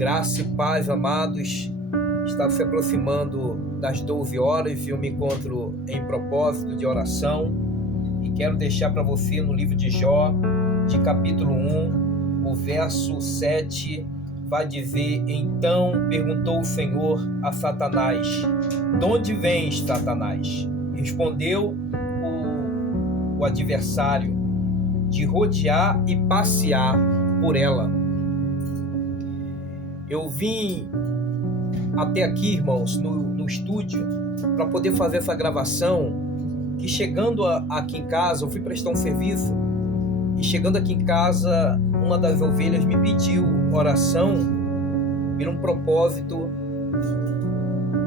Graça e paz, amados. Está se aproximando das 12 horas e eu me encontro em propósito de oração e quero deixar para você no livro de Jó, de capítulo 1, o verso 7, vai dizer: Então perguntou o Senhor a Satanás: De onde vens, Satanás? Respondeu o adversário: De rodear e passear por ela. Eu vim até aqui, irmãos, no estúdio, para poder fazer essa gravação, que chegando aqui em casa, eu fui prestar um serviço, e chegando aqui em casa, uma das ovelhas me pediu oração por um propósito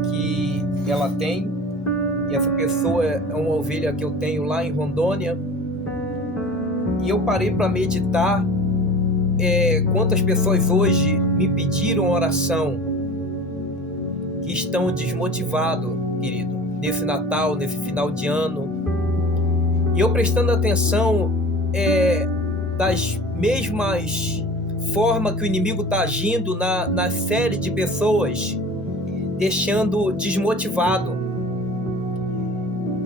que ela tem, e essa pessoa é uma ovelha que eu tenho lá em Rondônia, e eu parei para meditar quantas pessoas hoje me pediram oração, que estão desmotivados, querido, nesse Natal, nesse final de ano. E eu prestando atenção das mesmas formas que o inimigo está agindo na série de pessoas, deixando desmotivado.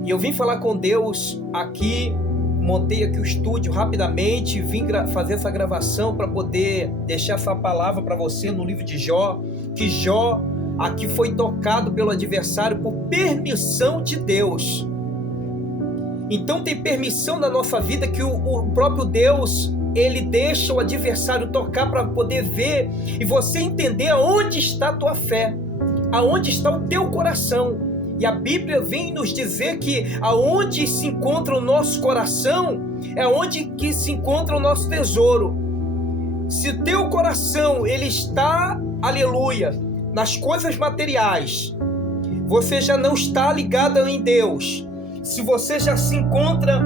E eu vim falar com Deus aqui, montei aqui o estúdio rapidamente, vim fazer essa gravação para poder deixar essa palavra para você no livro de Jó, que Jó aqui foi tocado pelo adversário por permissão de Deus. Então tem permissão na nossa vida que o próprio Deus, ele deixa o adversário tocar para poder ver e você entender aonde está a tua fé, aonde está o teu coração. E a Bíblia vem nos dizer que aonde se encontra o nosso coração é onde que se encontra o nosso tesouro. Se o teu coração ele está, aleluia, nas coisas materiais, você já não está ligado em Deus. Se você já se encontra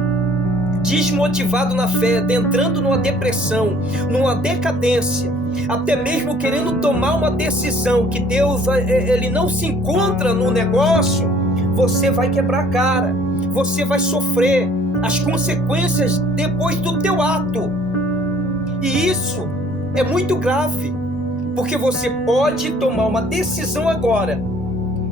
desmotivado na fé, entrando numa depressão, numa decadência, até mesmo querendo tomar uma decisão que Deus ele não se encontra no negócio, você vai quebrar a cara, você vai sofrer as consequências depois do teu ato. E isso é muito grave, porque você pode tomar uma decisão agora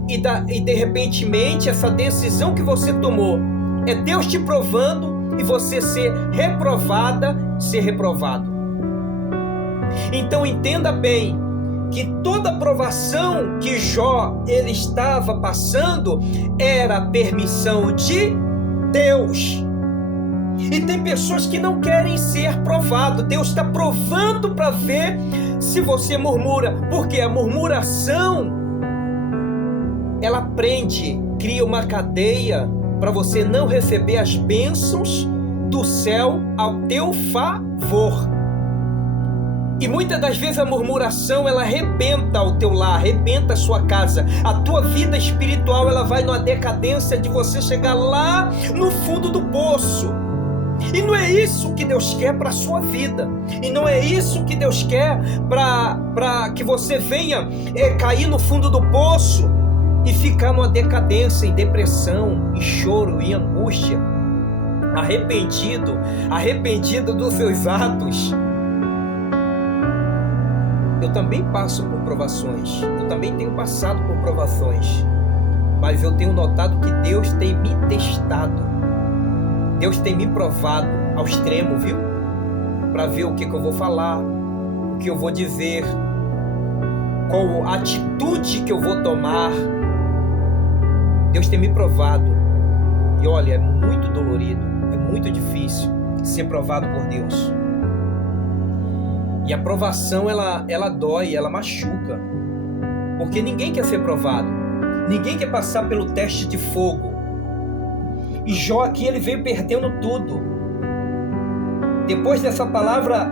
e de repentemente essa decisão que você tomou é Deus te provando e você ser reprovada, ser reprovado. Então entenda bem que toda provação que Jó ele estava passando era a permissão de Deus. E tem pessoas que não querem ser provado. Deus está provando para ver se você murmura, porque a murmuração ela prende, cria uma cadeia para você não receber as bênçãos do céu ao teu favor. E muitas das vezes a murmuração ela arrebenta o teu lar, arrebenta a sua casa. A tua vida espiritual ela vai numa decadência de você chegar lá no fundo do poço. E não é isso que Deus quer para a sua vida. E não é isso que Deus quer para que você venha cair no fundo do poço e ficar numa decadência, em depressão, em choro, em angústia, arrependido dos seus atos. Eu também passo por provações, eu também tenho passado por provações, mas eu tenho notado que Deus tem me testado, Deus tem me provado ao extremo, viu? Para ver o que eu vou falar, o que eu vou dizer, qual atitude que eu vou tomar. Deus tem me provado. E olha, é muito dolorido, é muito difícil ser provado por Deus. E a provação, ela dói, ela machuca. Porque ninguém quer ser provado. Ninguém quer passar pelo teste de fogo. E Jó aqui, ele veio perdendo tudo. Depois dessa palavra,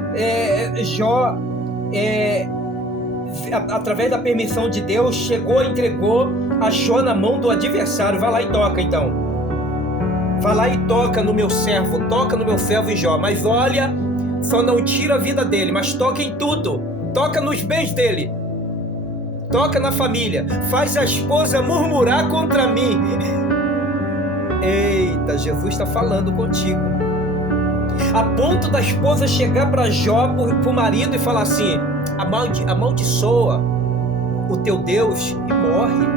Jó, através da permissão de Deus, entregou a Jó na mão do adversário. Vai lá e toca então. Vai lá e toca no meu servo em Jó. Mas olha, só não tira a vida dele, mas toca em tudo. Toca nos bens dele. Toca na família. Faz a esposa murmurar contra mim. Eita, Jesus está falando contigo. A ponto da esposa chegar para Jó, para o marido, e falar assim: amaldiçoa o teu Deus e morre.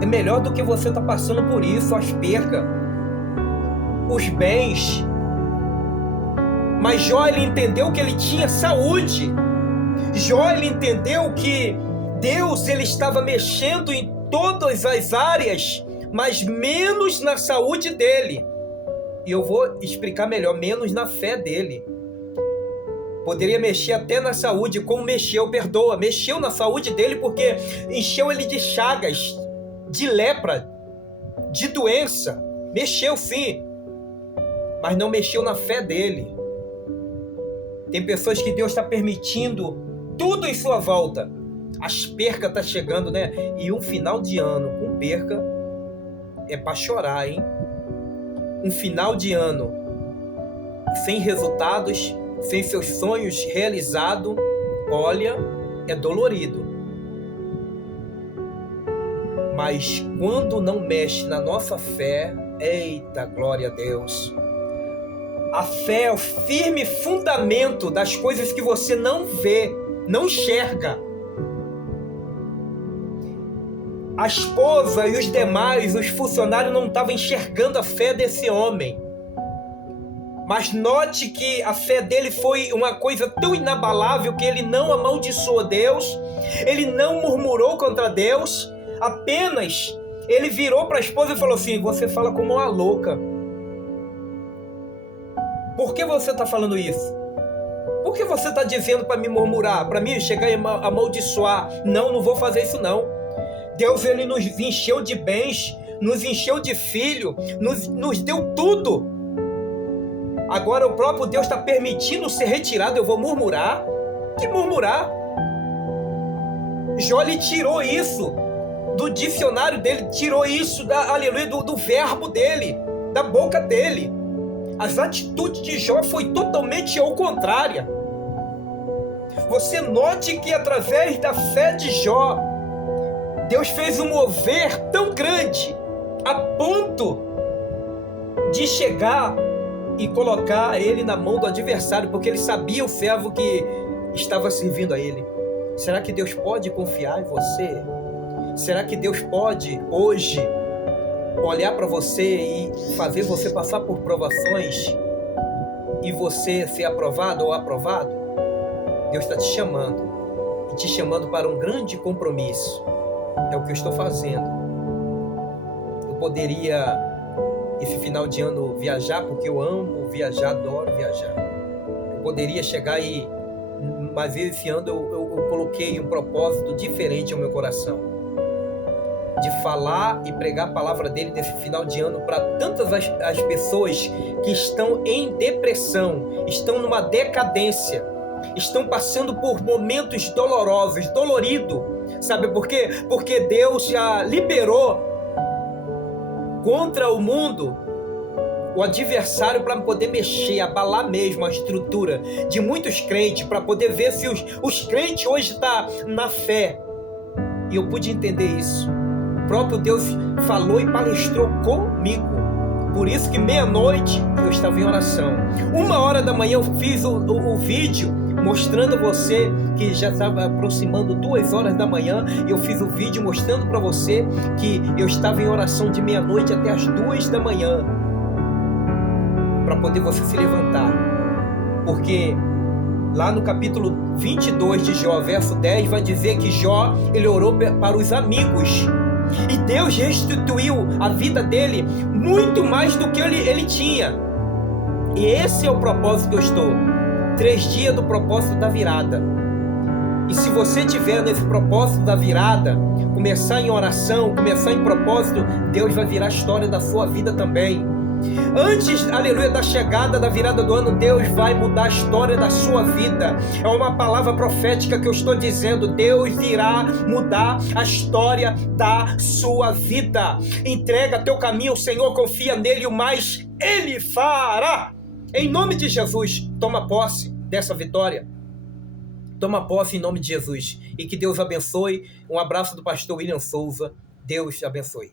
É melhor do que você estar passando por isso, as percas, os bens. Mas Jó, ele entendeu que ele tinha saúde. Jó, ele entendeu que Deus, ele estava mexendo em todas as áreas, mas menos na saúde dele. E eu vou explicar melhor, menos na fé dele. Poderia mexer até na saúde, como mexeu na saúde dele, porque encheu ele de chagas, de lepra, de doença. Mexeu sim, mas não mexeu na fé dele. Tem pessoas que Deus está permitindo tudo em sua volta. As percas estão chegando, né? E um final de ano com perca é para chorar, hein? Um final de ano sem resultados, sem seus sonhos realizados, olha, é dolorido. Mas quando não mexe na nossa fé, eita, glória a Deus. A fé é o firme fundamento das coisas que você não vê, não enxerga. A esposa e os demais, os funcionários, não estavam enxergando a fé desse homem. Mas note que a fé dele foi uma coisa tão inabalável que ele não amaldiçoou Deus, ele não murmurou contra Deus, apenas ele virou para a esposa e falou assim: você fala como uma louca. Por que você está falando isso? Por que você está dizendo para me murmurar, para mim chegar e amaldiçoar? Não vou fazer isso não. Deus, ele nos encheu de bens, nos encheu de filho, nos deu tudo. Agora o próprio Deus está permitindo ser retirado, eu vou murmurar? Que murmurar? Jó, ele tirou isso do dicionário dele, tirou isso do verbo dele, da boca dele. As atitudes de Jó foi totalmente ao contrário. Você note que através da fé de Jó, Deus fez um mover tão grande, a ponto de chegar e colocar ele na mão do adversário, porque ele sabia o servo que estava servindo a ele. Será que Deus pode confiar em você? Será que Deus pode hoje olhar para você e fazer você passar por provações e você ser aprovado ou aprovado? Deus está te chamando, e te chamando para um grande compromisso. É o que eu estou fazendo. Eu poderia, esse final de ano, viajar, porque eu amo viajar, adoro viajar. Eu poderia chegar e, mas esse ano eu coloquei um propósito diferente ao meu coração, de falar e pregar a palavra dele nesse final de ano para tantas as pessoas que estão em depressão, estão numa decadência, estão passando por momentos dolorosos, doloridos. Sabe por quê? Porque Deus já liberou contra o mundo o adversário para poder mexer, abalar mesmo a estrutura de muitos crentes, para poder ver se os crentes hoje estão na fé. E eu pude entender isso. O próprio Deus falou e palestrou comigo. Por isso que meia-noite eu estava em oração. 1h da manhã eu fiz o vídeo mostrando a você, que já estava aproximando 2h da manhã, e eu fiz o vídeo mostrando para você que eu estava em oração de meia-noite até as 2 da manhã, para poder você se levantar. Porque lá no capítulo 22 de Jó, verso 10, vai dizer que Jó, ele orou para os amigos, e Deus restituiu a vida dele muito mais do que ele tinha. E esse é o propósito que eu estou. 3 dias do propósito da virada. E se você tiver nesse propósito da virada, começar em oração, começar em propósito, Deus vai virar a história da sua vida também. Antes, aleluia, da chegada da virada do ano, Deus vai mudar a história da sua vida. É uma palavra profética que eu estou dizendo. Deus irá mudar a história da sua vida. Entrega teu caminho ao Senhor, confia nele, o mais Ele fará. Em nome de Jesus, toma posse dessa vitória. Toma posse em nome de Jesus. E que Deus abençoe. Um abraço do pastor William Souza. Deus te abençoe.